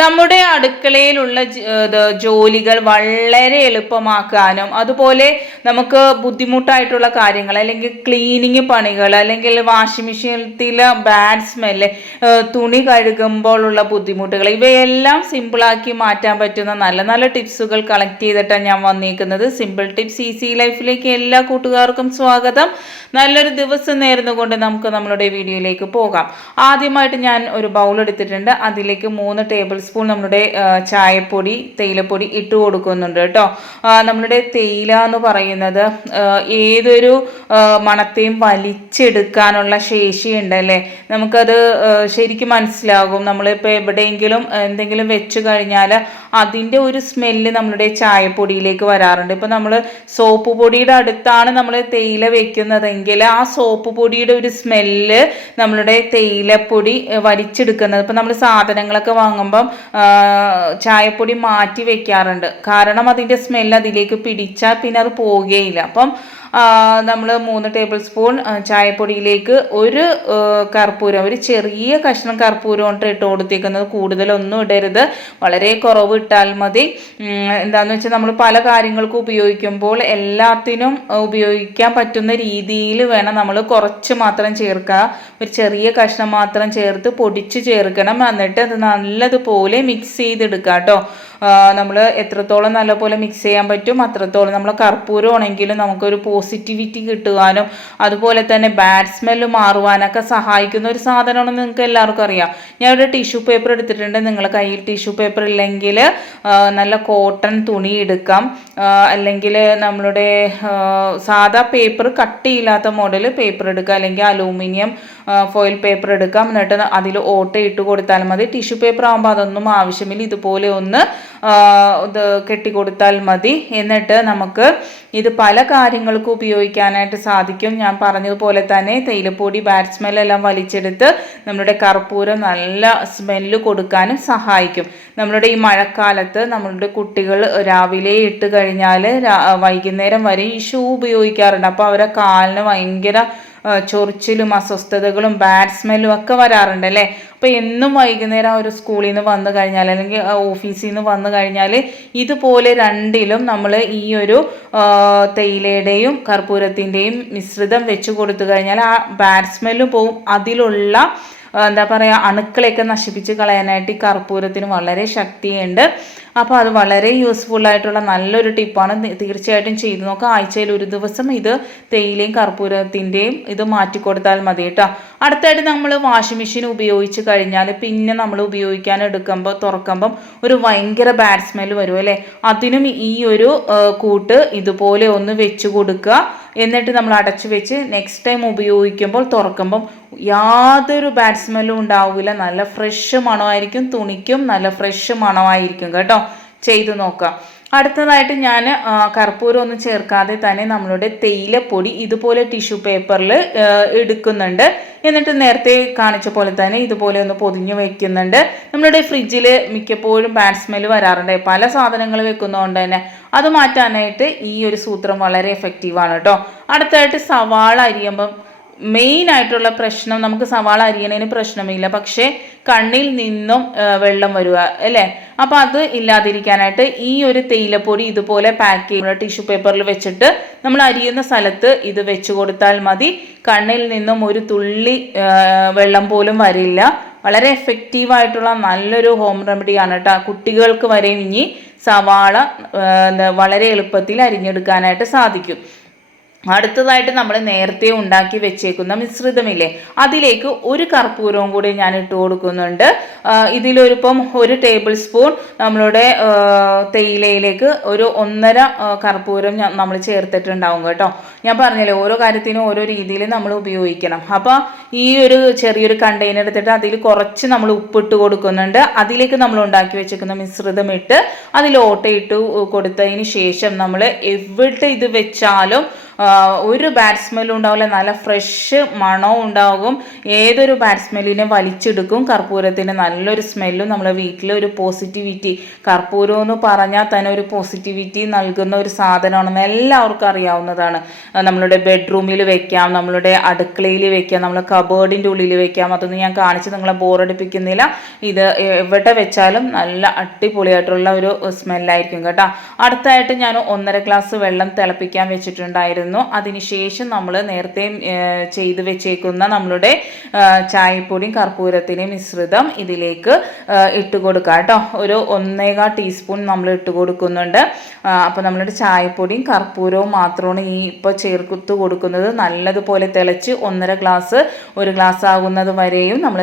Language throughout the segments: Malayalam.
നമ്മുടെ അടുക്കളയിലുള്ള ജോലികൾ വളരെ എളുപ്പമാക്കാനും അതുപോലെ നമുക്ക് ബുദ്ധിമുട്ടായിട്ടുള്ള കാര്യങ്ങൾ അല്ലെങ്കിൽ ക്ലീനിങ് പണികൾ അല്ലെങ്കിൽ വാഷിംഗ് മെഷീനിലെ ബാഡ് സ്മെല്ല് തുണി കഴുകുമ്പോഴുള്ള ബുദ്ധിമുട്ടുകൾ ഇവയെല്ലാം സിമ്പിളാക്കി മാറ്റാൻ പറ്റുന്ന നല്ല നല്ല ടിപ്സുകൾ കളക്ട് ചെയ്തിട്ടാണ് ഞാൻ വന്നിരിക്കുന്നത്. സിമ്പിൾ ടിപ്സ് ഈസി ലൈഫിലേക്ക് എല്ലാ കൂട്ടുകാർക്കും സ്വാഗതം. നല്ലൊരു ദിവസം നേർന്നുകൊണ്ട് നമുക്ക് നമ്മളുടെ വീഡിയോയിലേക്ക് പോകാം. ആദ്യമായിട്ട് ഞാൻ ഒരു ബൗൾ എടുത്തിട്ടുണ്ട്. അതിലേക്ക് 3 ടേബിൾ സ്പൂൺ നമ്മുടെ ചായപ്പൊടി തേയിലപ്പൊടി ഇട്ട് കൊടുക്കുന്നുണ്ട് കേട്ടോ. നമ്മുടെ തേയില എന്ന് പറയുന്നത് ഏതൊരു മണത്തെയും വലിച്ചെടുക്കാനുള്ള ശേഷിയുണ്ട് അല്ലേ. നമുക്കത് ശരിക്കും മനസ്സിലാകും. നമ്മളിപ്പോൾ എവിടെയെങ്കിലും എന്തെങ്കിലും വെച്ച് കഴിഞ്ഞാൽ അതിൻ്റെ ഒരു സ്മെല്ല് നമ്മുടെ ചായപ്പൊടിയിലേക്ക് വരാറുണ്ട്. ഇപ്പം നമ്മൾ സോപ്പ് പൊടിയുടെ അടുത്താണ് നമ്മൾ തേയില വെക്കുന്നതെങ്കിൽ ആ സോപ്പ് പൊടിയുടെ ഒരു സ്മെല്ല് നമ്മളുടെ തേയിലപ്പൊടി വലിച്ചെടുക്കുന്നത്. ഇപ്പം നമ്മൾ സാധനങ്ങളൊക്കെ വാങ്ങുമ്പം ചായപ്പൊടി മാറ്റി വെക്കാറുണ്ട്. കാരണം അതിൻ്റെ സ്മെല്ല് അതിലേക്ക് പിടിച്ചാൽ പിന്നെ അത് പോവുകയില്ല. അപ്പം നമ്മൾ 3 ടേബിൾ സ്പൂൺ ചായപ്പൊടിയിലേക്ക് ഒരു കർപ്പൂരം, ഒരു ചെറിയ കഷ്ണം കർപ്പൂരം കൊണ്ട് ഇട്ട് കൊടുത്തേക്കുന്നത്. കൂടുതലൊന്നും ഇടരുത്, വളരെ കുറവ് ഇട്ടാൽ മതി. എന്താണെന്ന് വെച്ചാൽ നമ്മൾ പല കാര്യങ്ങൾക്കും ഉപയോഗിക്കുമ്പോൾ എല്ലാത്തിനും ഉപയോഗിക്കാൻ പറ്റുന്ന രീതിയിൽ വേണം നമ്മൾ കുറച്ച് മാത്രം ചേർക്കുക. ഒരു ചെറിയ കഷ്ണം മാത്രം ചേർത്ത് പൊടിച്ച് ചേർക്കണം. എന്നിട്ട് അത് നല്ലതുപോലെ മിക്സ് ചെയ്തെടുക്കുക കേട്ടോ. നമ്മൾ എത്രത്തോളം നല്ലപോലെ മിക്സ് ചെയ്യാൻ പറ്റും അത്രത്തോളം. നമ്മൾ കർപ്പൂരം ആണെങ്കിലും നമുക്കൊരു പോസിറ്റിവിറ്റി കിട്ടുവാനും അതുപോലെ തന്നെ ബാഡ് സ്മെല്ല് മാറുവാനൊക്കെ സഹായിക്കുന്ന ഒരു സാധനമാണെന്ന് നിങ്ങൾക്ക് എല്ലാവർക്കും അറിയാം. ഞാൻ ഒരു ടിഷ്യൂ പേപ്പർ എടുത്തിട്ടുണ്ട്. നിങ്ങളുടെ കയ്യിൽ ടിഷ്യൂ പേപ്പർ ഇല്ലെങ്കിൽ നല്ല കോട്ടൺ തുണി എടുക്കാം. അല്ലെങ്കിൽ നമ്മളുടെ സാധാ പേപ്പർ കട്ടിയില്ലാത്ത മോഡൽ പേപ്പർ എടുക്കുക. അല്ലെങ്കിൽ അലൂമിനിയം ഫോയിൽ പേപ്പർ എടുക്കാം. എന്നിട്ട് അതിൽ ഓട്ട ഇട്ട് കൊടുത്താൽ മതി. ടിഷ്യൂ പേപ്പർ ആകുമ്പോൾ അതൊന്നും ആവശ്യമില്ല. ഇതുപോലെ ഒന്ന് ഇത് കെട്ടിക്കൊടുത്താൽ മതി. എന്നിട്ട് നമുക്ക് ഇത് പല കാര്യങ്ങൾക്കും ഉപയോഗിക്കാനായിട്ട് സാധിക്കും. ഞാൻ പറഞ്ഞതുപോലെ തന്നെ തേയിലപ്പൊടി ബാഡ് സ്മെല്ലെല്ലാം വലിച്ചെടുത്ത് നമ്മുടെ കർപ്പൂരം നല്ല സ്മെല്ല് കൊടുക്കാനും സഹായിക്കും. നമ്മളുടെ ഈ മഴക്കാലത്ത് നമ്മളുടെ കുട്ടികൾ രാവിലെ ഇട്ട് കഴിഞ്ഞാൽ വൈകുന്നേരം വരെ ഈ ഷൂ ഉപയോഗിക്കാറുണ്ട്. അപ്പോൾ അവരെ കാലിന് ഭയങ്കര ചൊറിച്ചിലും അസ്വസ്ഥതകളും ബാഡ് സ്മെല്ലും ഒക്കെ വരാറുണ്ട് അല്ലേ. അപ്പോൾ എന്നും വൈകുന്നേരം ഒരു സ്കൂളിൽ നിന്ന് വന്നു കഴിഞ്ഞാൽ അല്ലെങ്കിൽ ഓഫീസിൽ നിന്ന് വന്നു കഴിഞ്ഞാൽ ഇതുപോലെ രണ്ടിലും നമ്മൾ ഈ ഒരു തേയിലയുടെയും കർപ്പൂരത്തിൻ്റെയും മിശ്രിതം വെച്ച് കൊടുത്തു കഴിഞ്ഞാൽ ആ ബാഡ് സ്മെല്ലും പോവും. അതിലുള്ള എന്താ പറയുക അണുക്കളെയൊക്കെ നശിപ്പിച്ച് കളയാനായിട്ട് ഈ കർപ്പൂരത്തിന് വളരെ ശക്തിയുണ്ട്. അപ്പോൾ അത് വളരെ യൂസ്ഫുള്ളായിട്ടുള്ള നല്ലൊരു ടിപ്പാണ്. തീർച്ചയായിട്ടും ചെയ്തു നോക്കാം. ആഴ്ചയിൽ ഒരു ദിവസം ഇത് തേയിലയും കർപ്പൂരത്തിൻ്റെയും ഇത് മാറ്റിക്കൊടുത്താൽ മതി കേട്ടോ. അടുത്തായിട്ട് നമ്മൾ വാഷിംഗ് മെഷീൻ ഉപയോഗിച്ച് കഴിഞ്ഞാൽ പിന്നെ നമ്മൾ ഉപയോഗിക്കാൻ തുറക്കുമ്പം ഒരു ഭയങ്കര ബാഡ് സ്മെല്ല് വരും അല്ലേ. അതിനും ഈ ഒരു കൂട്ട് ഇതുപോലെ ഒന്ന് വെച്ച് കൊടുക്കുക. എന്നിട്ട് നമ്മൾ അടച്ചു വെച്ച് നെക്സ്റ്റ് ടൈം ഉപയോഗിക്കുമ്പോൾ തുറക്കുമ്പം യാതൊരു ബാഡ് സ്മെല്ലും ഉണ്ടാവില്ല. നല്ല ഫ്രഷ് മണമായിരിക്കും. തുണിക്കും നല്ല ഫ്രഷ് മണമായിരിക്കും കേട്ടോ. ചെയ്തു നോക്കാം. അടുത്തതായിട്ട് ഞാൻ കർപ്പൂരം ഒന്നും ചേർക്കാതെ തന്നെ നമ്മളുടെ തേയിലപ്പൊടി ഇതുപോലെ ടിഷ്യൂ പേപ്പറിൽ എടുക്കുന്നുണ്ട്. എന്നിട്ട് നേരത്തെ കാണിച്ച പോലെ തന്നെ ഇതുപോലെ ഒന്ന് പൊതിഞ്ഞ് വയ്ക്കുന്നുണ്ട്. നമ്മളുടെ ഫ്രിഡ്ജിൽ മിക്കപ്പോഴും ബാഡ് സ്മെല്ല് വരാറുണ്ട് പല സാധനങ്ങൾ വെക്കുന്നതുകൊണ്ട് തന്നെ. അത് മാറ്റാനായിട്ട് ഈ ഒരു സൂത്രം വളരെ എഫക്റ്റീവാണ് കേട്ടോ. അടുത്തായിട്ട് സവാള അരിയുമ്പം മെയിൻ ആയിട്ടുള്ള പ്രശ്നം, നമുക്ക് സവാള അരിയണതിന് പ്രശ്നമില്ല, പക്ഷേ കണ്ണിൽ നിന്നും വെള്ളം വരിക അല്ലേ. അപ്പോൾ അത് ഇല്ലാതിരിക്കാനായിട്ട് ഈ ഒരു തേയിലപ്പൊടി ഇതുപോലെ പാക്ക് ചെയ്യുന്ന ടിഷ്യൂ പേപ്പറിൽ വെച്ചിട്ട് നമ്മൾ അരിയുന്ന സ്ഥലത്ത് ഇത് വെച്ച് കൊടുത്താൽ മതി. കണ്ണിൽ നിന്നും ഒരു തുള്ളി വെള്ളം പോലും വരില്ല. വളരെ എഫക്റ്റീവായിട്ടുള്ള നല്ലൊരു ഹോം റെമഡിയാണ് കേട്ടോ. കുട്ടികൾക്ക് വരെ ഇനി സവാള വളരെ എളുപ്പത്തിൽ അരിഞ്ഞെടുക്കാനായിട്ട് സാധിക്കും. അടുത്തതായിട്ട് നമ്മൾ നേരത്തെ ഉണ്ടാക്കി വെച്ചേക്കുന്ന മിശ്രിതമില്ലേ, അതിലേക്ക് ഒരു കർപ്പൂരവും കൂടി ഞാൻ ഇട്ട് കൊടുക്കുന്നുണ്ട്. ഇതിലൊരിപ്പം 1 ടേബിൾ സ്പൂൺ നമ്മളുടെ തേയിലയിലേക്ക് ഒരു 1.5 കർപ്പൂരം നമ്മൾ ചേർത്തിട്ടുണ്ടാവും കേട്ടോ. ഞാൻ പറഞ്ഞില്ലേ ഓരോ കാര്യത്തിനും ഓരോ രീതിയിൽ നമ്മൾ ഉപയോഗിക്കണം. അപ്പോൾ ഈ ഒരു ചെറിയൊരു കണ്ടെയ്നർ എടുത്തിട്ട് അതിൽ കുറച്ച് നമ്മൾ ഉപ്പിട്ട് കൊടുക്കുന്നുണ്ട്. അതിലേക്ക് നമ്മൾ ഉണ്ടാക്കി വെച്ചേക്കുന്ന മിശ്രിതം ഇട്ട് അതിൽ ഓട്ടയിട്ട് കൊടുത്തതിന് ശേഷം നമ്മൾ എവിടെ ഇത് വെച്ചാലും ഒരു ബാഡ് സ്മെല്ലും ഉണ്ടാവില്ല, നല്ല ഫ്രഷ് മണവും ഉണ്ടാകും. ഏതൊരു ബാഡ് സ്മെല്ലിനെ വലിച്ചെടുക്കും. കർപ്പൂരത്തിന് നല്ലൊരു സ്മെല്ലും നമ്മുടെ വീട്ടിൽ ഒരു പോസിറ്റിവിറ്റി, കർപ്പൂരം എന്ന് പറഞ്ഞാൽ തന്നെ ഒരു പോസിറ്റിവിറ്റി നൽകുന്ന ഒരു സാധനമാണെന്ന് എല്ലാവർക്കും അറിയാവുന്നതാണ്. നമ്മളുടെ ബെഡ്റൂമിൽ വെക്കാം, നമ്മളുടെ അടുക്കളയിൽ വെക്കാം, നമ്മൾ കബേർഡിൻ്റെ ഉള്ളിൽ വെക്കാം. അതൊന്നും ഞാൻ കാണിച്ച് നിങ്ങളെ ബോറടിപ്പിക്കുന്നില്ല. ഇത് എവിടെ വെച്ചാലും നല്ല അടിപൊളിയായിട്ടുള്ള ഒരു സ്മെല്ലായിരിക്കും കേട്ടോ. അടുത്തായിട്ട് ഞാൻ 1.5 ഗ്ലാസ് വെള്ളം തിളപ്പിക്കാൻ വെച്ചിട്ടുണ്ടായിരുന്നു. അതിനുശേഷം നമ്മൾ നേരത്തെ ചെയ്ത് വെച്ചേക്കുന്ന നമ്മളുടെ ചായപ്പൊടിയും കർപ്പൂരത്തിൻ്റെയും മിശ്രിതം ഇതിലേക്ക് ഇട്ട് കൊടുക്കാം കേട്ടോ. ഒരു 1.25 ടീസ്പൂൺ നമ്മൾ ഇട്ട് കൊടുക്കുന്നുണ്ട്. അപ്പോൾ നമ്മളുടെ ചായപ്പൊടിയും കർപ്പൂരവും മാത്രമാണ് ഈ ഇപ്പോൾ ചേർത്ത് കൊടുക്കുന്നത്. നല്ലതുപോലെ തിളച്ച് 1.5 ഗ്ലാസ് 1 ഗ്ലാസ് ആകുന്നത് വരെയും നമ്മൾ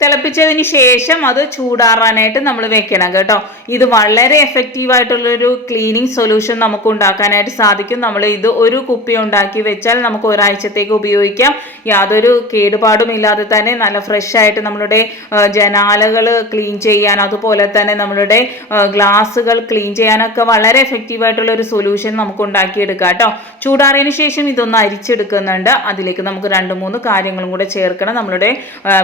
തിളപ്പിച്ചതിന് ശേഷം അത് ചൂടാറാനായിട്ട് നമ്മൾ വെക്കണം കേട്ടോ. ഇത് വളരെ എഫക്റ്റീവായിട്ടുള്ളൊരു ക്ലീനിങ് സൊല്യൂഷൻ നമുക്ക് ഉണ്ടാക്കാനായിട്ട് സാധിക്കും. നമ്മൾ ഇത് ഒരു കുപ്പി ഉണ്ടാക്കി വെച്ചാൽ നമുക്ക് ഒരാഴ്ചത്തേക്ക് ഉപയോഗിക്കാം. യാതൊരു കേടുപാടും ഇല്ലാതെ തന്നെ നല്ല ഫ്രഷ് ആയിട്ട് നമ്മളുടെ ജനാലകൾ ക്ലീൻ ചെയ്യാൻ, അതുപോലെ തന്നെ നമ്മളുടെ ഗ്ലാസുകൾ ക്ലീൻ ചെയ്യാനൊക്കെ വളരെ എഫക്റ്റീവായിട്ടുള്ള ഒരു സൊല്യൂഷൻ നമുക്ക് ഉണ്ടാക്കിയെടുക്കാം കേട്ടോ. ചൂടാറിയതിന് ശേഷം ഇതൊന്ന് അരിച്ചെടുക്കുന്നുണ്ട്. അതിലേക്ക് നമുക്ക് 2-3 കാര്യങ്ങളും കൂടെ ചേർക്കണം. നമ്മളുടെ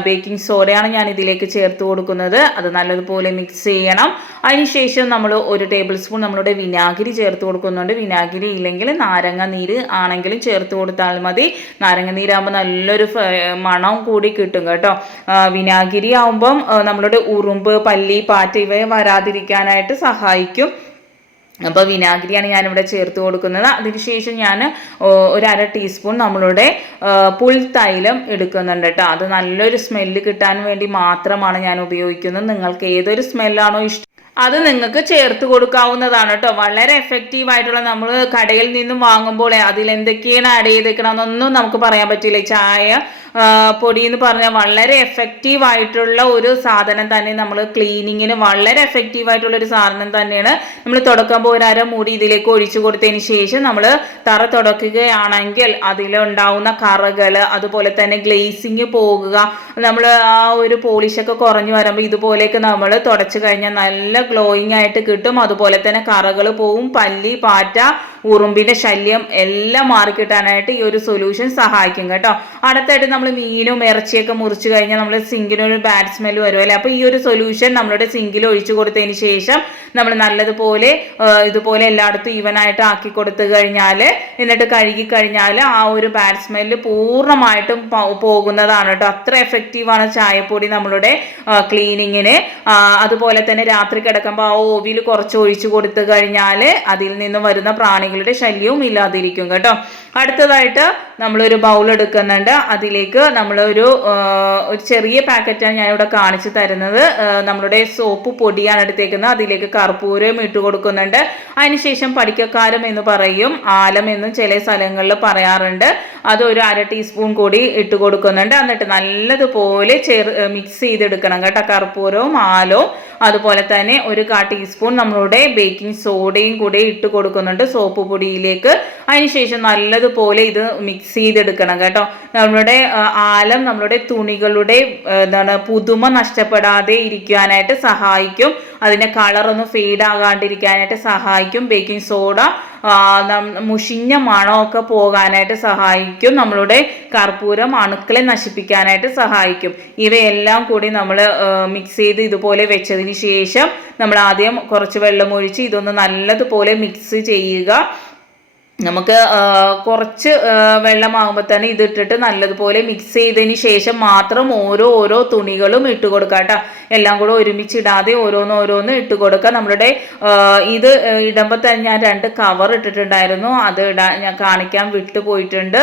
ബേക്കിംഗ് സോഡയാണ് ഞാൻ ഇതിലേക്ക് ചേർത്ത് കൊടുക്കുന്നത്. അത് നല്ലതുപോലെ മിക്സ് ചെയ്യണം. അതിനുശേഷം നമ്മൾ 1 ടേബിൾ സ്പൂൺ നമ്മളുടെ വിനാഗിരി ചേർത്ത് കൊടുക്കുന്നുണ്ട്. വിനാഗിരി ഇല്ലെങ്കിൽ നാരങ്ങ നീര് ആണെങ്കിലും ചേർത്ത് കൊടുത്താൽ മതി. നാരങ്ങ നീരാകുമ്പോൾ നല്ലൊരു മണം കൂടി കിട്ടും കേട്ടോ. വിനാഗിരി ആകുമ്പം നമ്മളുടെ ഉറുമ്പ്, പല്ലി, പാറ്റ ഇവയെ വരാതിരിക്കാനായിട്ട് സഹായിക്കും. അപ്പോൾ വിനാഗിരിയാണ് ഞാനിവിടെ ചേർത്ത് കൊടുക്കുന്നത്. അതിനുശേഷം ഞാൻ 1/2 ടീസ്പൂൺ നമ്മളുടെ പുൽത്തൈലം എടുക്കുന്നുണ്ട് കേട്ടോ. അത് നല്ലൊരു സ്മെല്ല് കിട്ടാൻ വേണ്ടി മാത്രമാണ് ഞാൻ ഉപയോഗിക്കുന്നത്. നിങ്ങൾക്ക് ഏതൊരു സ്മെല്ലാണോ ഇഷ്ടം അത് നിങ്ങൾക്ക് ചേർത്ത് കൊടുക്കാവുന്നതാണ് കേട്ടോ. വളരെ എഫക്റ്റീവ് ആയിട്ടുള്ള, നമ്മൾ കടയിൽ നിന്നും വാങ്ങുമ്പോൾ അതിലെന്തൊക്കെയാണ് ആഡ് ചെയ്തേക്കണമെന്നൊന്നും നമുക്ക് പറയാൻ പറ്റില്ല. ചായ പൊടി എന്ന് പറഞ്ഞാൽ വളരെ എഫക്റ്റീവ് ആയിട്ടുള്ള ഒരു സാധനം തന്നെ. നമ്മൾ ക്ലീനിങ്ങിന് വളരെ എഫക്റ്റീവ് ആയിട്ടുള്ള ഒരു സാധനം തന്നെയാണ്. നമ്മൾ തുടക്കുമ്പോൾ 1/2 മൂടി ഇതിലേക്ക് ഒഴിച്ചു കൊടുത്തതിന് ശേഷം നമ്മൾ തറ തുടക്കുകയാണെങ്കിൽ അതിലുണ്ടാവുന്ന കറകൾ, അതുപോലെ തന്നെ ഗ്ലേസിങ് പോകുക, നമ്മൾ ആ ഒരു പോളിഷൊക്കെ കുറഞ്ഞു വരുമ്പോൾ ഇതുപോലെയൊക്കെ നമ്മൾ തുടച്ചു കഴിഞ്ഞാൽ നല്ല ഗ്ലോയിങ് ആയിട്ട് കിട്ടും. അതുപോലെ തന്നെ കറകൾ പോവും, പല്ലി, പാറ്റ, ഉറുമ്പിന്റെ ശല്യം എല്ലാം മാറിക്കിട്ടാനായിട്ട് ഈ ഒരു സൊല്യൂഷൻ സഹായിക്കും കേട്ടോ. അടുത്തായിട്ട് നമ്മൾ മീനും ഇറച്ചിയൊക്കെ മുറിച്ച് കഴിഞ്ഞാൽ നമ്മൾ സിങ്കിനൊരു ബാഡ് സ്മെല്ല് വരുമല്ലേ. അപ്പോൾ ഈ ഒരു സൊല്യൂഷൻ നമ്മളുടെ സിങ്കിൽ ഒഴിച്ചു കൊടുത്തതിന് ശേഷം നമ്മൾ നല്ലതുപോലെ ഇതുപോലെ എല്ലായിടത്തും ഈവനായിട്ട് ആക്കി കൊടുത്തു കഴിഞ്ഞാൽ, എന്നിട്ട് കഴുകി കഴിഞ്ഞാൽ ആ ഒരു ബാഡ് സ്മെല്ല് പൂർണ്ണമായിട്ടും പോകുന്നതാണ് കേട്ടോ. അത്ര എഫക്റ്റീവാണ് ചായപ്പൊടി നമ്മളുടെ ക്ലീനിങ്ങിന്. അതുപോലെ തന്നെ രാത്രി കിടക്കുമ്പോൾ ആ ഓവിൽ കുറച്ച് ഒഴിച്ചു കൊടുത്തു കഴിഞ്ഞാൽ അതിൽ നിന്ന് വരുന്ന പ്രാണികളുടെ ശല്യവും ഇല്ലാതിരിക്കും കേട്ടോ. അടുത്തതായിട്ട് നമ്മളൊരു ബൗൾ എടുക്കുന്നുണ്ട്. അതിലേക്ക് നമ്മളൊരു ചെറിയ പാക്കറ്റാണ് ഞാനിവിടെ കാണിച്ചു തരുന്നത്. നമ്മളുടെ സോപ്പ് പൊടിയാണ് എടുത്തേക്കുന്നത്. അതിലേക്ക് കർപ്പൂരം ഇട്ട് കൊടുക്കുന്നുണ്ട്. അതിനുശേഷം പടിക്കക്കാരം എന്ന് പറയും, ആലം എന്നും ചില സ്ഥലങ്ങളിൽ പറയാറുണ്ട്. അത് ഒരു 1/2 ടീസ്പൂൺ കൂടി ഇട്ട് കൊടുക്കുന്നുണ്ട്. എന്നിട്ട് നല്ലതുപോലെ മിക്സ് ചെയ്തെടുക്കണം കേട്ടോ. കർപ്പൂരവും ആലവും അതുപോലെ തന്നെ 1/4 ടീസ്പൂൺ നമ്മളുടെ ബേക്കിംഗ് സോഡയും കൂടി ഇട്ട് കൊടുക്കുന്നുണ്ട് സോപ്പ് പൊടിയിലേക്ക്. അതിനുശേഷം നല്ലതുപോലെ ഇത് മിക്സ് ചെയ്തെടുക്കണം കേട്ടോ. നമ്മളുടെ ആലം നമ്മളുടെ തുണികളുടെ പുതുമ നഷ്ടപ്പെടാതെ ഇരിക്കാനായിട്ട് സഹായിക്കും. അതിൻ്റെ കളറൊന്നും ഫെയ്ഡ് ആകാണ്ടിരിക്കാനായിട്ട് സഹായിക്കും. ബേക്കിംഗ് സോഡ മുഷിഞ്ഞ മണമൊക്കെ പോകാനായിട്ട് സഹായിക്കും. നമ്മളുടെ കർപ്പൂരം അണുക്കളെ നശിപ്പിക്കാനായിട്ട് സഹായിക്കും. ഇവയെല്ലാം കൂടി നമ്മൾ മിക്സ് ചെയ്ത് ഇതുപോലെ വെച്ചതിന് ശേഷം നമ്മൾ ആദ്യം കുറച്ച് വെള്ളം ഒഴിച്ച് ഇതൊന്ന് നല്ലതുപോലെ മിക്സ് ചെയ്യുക. നമുക്ക് കുറച്ച് വെള്ളമാകുമ്പോൾ തന്നെ ഇതിട്ടിട്ട് നല്ലതുപോലെ മിക്സ് ചെയ്തതിന് ശേഷം മാത്രം ഓരോ തുണികളും ഇട്ട് കൊടുക്കുക കേട്ടോ. എല്ലാം കൂടെ ഒരുമിച്ചിടാതെ ഓരോന്ന് ഇട്ട് കൊടുക്കുക. നമ്മളുടെ ഇത് ഇടുമ്പോൾ തന്നെ ഞാൻ 2 കവർ ഇട്ടിട്ടുണ്ടായിരുന്നു. അത് ഞാൻ കാണിക്കാൻ വിട്ടുപോയിട്ടുണ്ട്.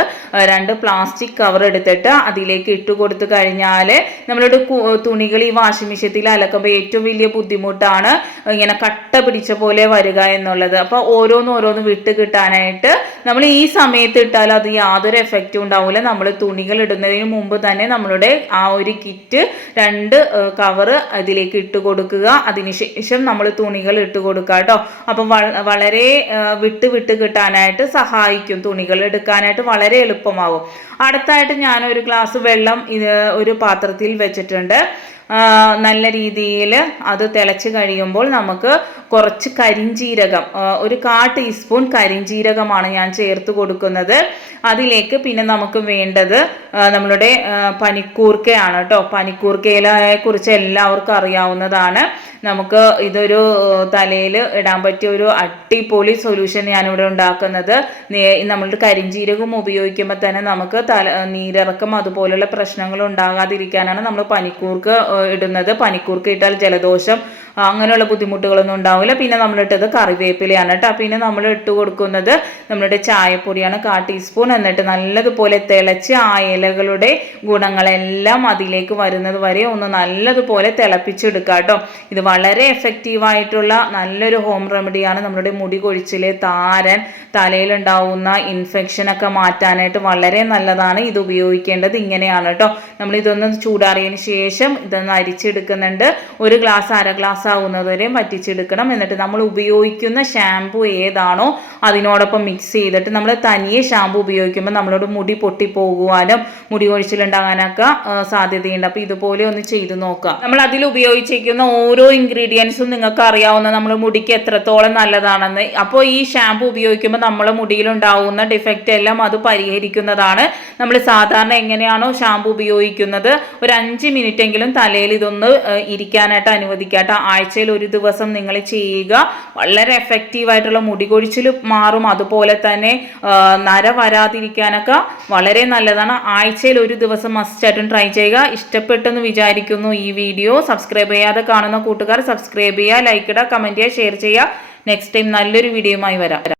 2 പ്ലാസ്റ്റിക് കവർ എടുത്തിട്ട് അതിലേക്ക് ഇട്ട് കൊടുത്തു കഴിഞ്ഞാൽ നമ്മളുടെ തുണികൾ ഈ വാഷിംഗ് മെഷീനിൽ അലക്കുമ്പോൾ ഏറ്റവും വലിയ ബുദ്ധിമുട്ടാണ് ഇങ്ങനെ കട്ട പിടിച്ച പോലെ വരിക എന്നുള്ളത്. അപ്പോൾ ഓരോന്ന് വിട്ട് കിട്ടാനായിട്ട് നമ്മൾ ഈ സമയത്ത് ഇട്ടാൽ അത് യാതൊരു എഫക്റ്റും ഉണ്ടാവില്ല. നമ്മൾ തുണികൾ ഇടുന്നതിന് മുമ്പ് തന്നെ നമ്മളുടെ ആ ഒരു കിറ്റ് 2 കവർ അതിലേക്ക് ഇട്ട് കൊടുക്കുക. അതിനുശേഷം നമ്മൾ തുണികൾ ഇട്ട് കൊടുക്കുക കേട്ടോ. അപ്പം വളരെ വിട്ട് കിട്ടാനായിട്ട് സഹായിക്കും. തുണികൾ എടുക്കാനായിട്ട് വളരെ എളുപ്പമാവും. അടുത്തായിട്ട് ഞാൻ 1 ഗ്ലാസ് വെള്ളം ഒരു പാത്രത്തിൽ വെച്ചിട്ടുണ്ട്. നല്ല രീതിയിൽ അത് തിളച്ച് കഴിയുമ്പോൾ നമുക്ക് കുറച്ച് കരിഞ്ജീരകം, ഒരു 1/4 ടീസ്പൂൺ കരിഞ്ജീരകമാണ് ഞാൻ ചേർത്ത് കൊടുക്കുന്നത്. അതിലേക്ക് പിന്നെ നമുക്ക് വേണ്ടത് നമ്മളുടെ പനിക്കൂർക്കയാണ് കേട്ടോ. പനിക്കൂർക്കയിലെ കുറിച്ച് എല്ലാവർക്കും അറിയാവുന്നതാണ്. നമുക്ക് ഇതൊരു തലയിൽ ഇടാൻ പറ്റിയ ഒരു അടിപൊളി സൊല്യൂഷൻ ഞാനിവിടെ ഉണ്ടാക്കുന്നത്. നമ്മളുടെ കരിഞ്ജീരകം ഉപയോഗിക്കുമ്പോൾ തന്നെ നമുക്ക് നീരിറക്കം അതുപോലുള്ള പ്രശ്നങ്ങൾ ഉണ്ടാകാതിരിക്കാനാണ് നമ്മൾ പനിക്കൂർക്ക ഇടുന്നത്. പനിക്കൂർക്ക ഇട്ടാൽ ജലദോഷം അങ്ങനെയുള്ള ബുദ്ധിമുട്ടുകളൊന്നും ഉണ്ടാവില്ല. പിന്നെ നമ്മളിട്ടത് കറിവേപ്പിലയാണ് കേട്ടോ. പിന്നെ നമ്മൾ ഇട്ട് കൊടുക്കുന്നത് നമ്മളുടെ ചായപ്പൊടിയാണ് 1/4 ടീസ്പൂൺ. എന്നിട്ട് നല്ലതുപോലെ തിളച്ച് ആ ഇലകളുടെ ഗുണങ്ങളെല്ലാം അതിലേക്ക് വരുന്നത് വരെ ഒന്ന് നല്ലതുപോലെ തിളപ്പിച്ചെടുക്കുക കേട്ടോ. ഇത് വളരെ എഫക്റ്റീവായിട്ടുള്ള നല്ലൊരു ഹോം റെമഡിയാണ്. നമ്മുടെ മുടി കൊഴിച്ചിൽ, താരൻ, തലയിലുണ്ടാവുന്ന ഇൻഫെക്ഷനൊക്കെ മാറ്റാനായിട്ട് വളരെ നല്ലതാണ്. ഇത് ഉപയോഗിക്കേണ്ടത് ഇങ്ങനെയാണ് കേട്ടോ. നമ്മളിതൊന്ന് ചൂടാറിയതിന് ശേഷം ഇതൊന്ന് അരിച്ചെടുക്കുന്നുണ്ട്. 1 ഗ്ലാസ് 1/2 ഗ്ലാസ് ആവുന്നതുവരെയും വറ്റിച്ചെടുക്കണം. എന്നിട്ട് നമ്മൾ ഉപയോഗിക്കുന്ന ഷാമ്പു ഏതാണോ അതിനോടൊപ്പം മിക്സ് ചെയ്തിട്ട് നമ്മൾ തനിയെ ഷാമ്പു ഉപയോഗിക്കുമ്പോൾ നമ്മളോട് മുടി പൊട്ടിപ്പോകുവാനും മുടി കൊഴിച്ചിലുണ്ടാകാനൊക്കെ സാധ്യതയുണ്ട്. അപ്പോൾ ഇതുപോലെ ഒന്ന് ചെയ്ത് നോക്കുക. നമ്മൾ അതിൽ ഉപയോഗിച്ചിരിക്കുന്ന ഓരോ ഇൻഗ്രീഡിയൻസും നിങ്ങൾക്ക് അറിയാവുന്ന നമ്മൾ മുടിക്ക് എത്രത്തോളം നല്ലതാണെന്ന്. അപ്പോൾ ഈ ഷാമ്പു ഉപയോഗിക്കുമ്പോൾ നമ്മളെ മുടിയിലുണ്ടാവുന്ന ഡിഫക്റ്റ് എല്ലാം അത് പരിഹരിക്കുന്നതാണ്. നമ്മൾ സാധാരണ എങ്ങനെയാണോ ഷാമ്പു ഉപയോഗിക്കുന്നത് ഒരു 5 മിനിറ്റ് എങ്കിലും തലയിൽ ഇതൊന്ന് ഇരിക്കാനായിട്ട് അനുവദിക്കാട്ടോ. ആഴ്ചയിൽ 1 ദിവസം നിങ്ങൾ ചെയ്യുക. വളരെ എഫക്റ്റീവായിട്ടുള്ള മുടി കൊഴിച്ചിൽ മാറും. അതുപോലെ തന്നെ നര വരാതിരിക്കാനൊക്കെ വളരെ നല്ലതാണ്. ആഴ്ചയിൽ 1 ദിവസം മസ്റ്റായിട്ടും ട്രൈ ചെയ്യുക. ഇഷ്ടപ്പെട്ടെന്ന് വിചാരിക്കുന്നു ഈ വീഡിയോ. സബ്സ്ക്രൈബ് ചെയ്യാതെ കാണുന്ന കൂട്ടുകാർ സബ്സ്ക്രൈബ് ചെയ്യുക, ലൈക്ക് ഇടുക, കമൻറ്റ് ചെയ്യുക, ഷെയർ ചെയ്യുക. നെക്സ്റ്റ് ടൈം നല്ലൊരു വീഡിയോയുമായി വരാം.